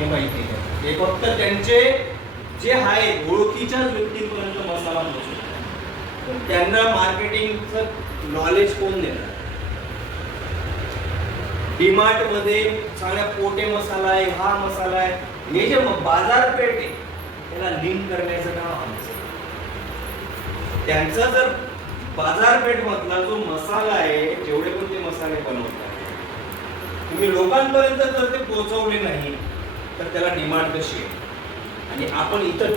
हे माहिती नाही. हे फक्त त्यांचे जे आहेत ओळखीच्याच व्यक्तींपर्यंत मसाला पोहोचतो. त्यांना मार्केटिंगचं नॉलेज कोण देणार? डीमार्ट मध्ये चांगल्या पोटे मसाला आहे, हा मसाला आहे, हे जे बाजारपेठ आहे त्याला लिंक करण्याचं काम आमचं. त्यांचा जर बाजारपेठ मधला जो मसाला आहे, जेवढे पण ते मसाले बनवतात, तुम्ही लोकांपर्यंत जर ते पोहोचवले नाही तर त्याला डिमांड कशी आहे? आणि आपण इथं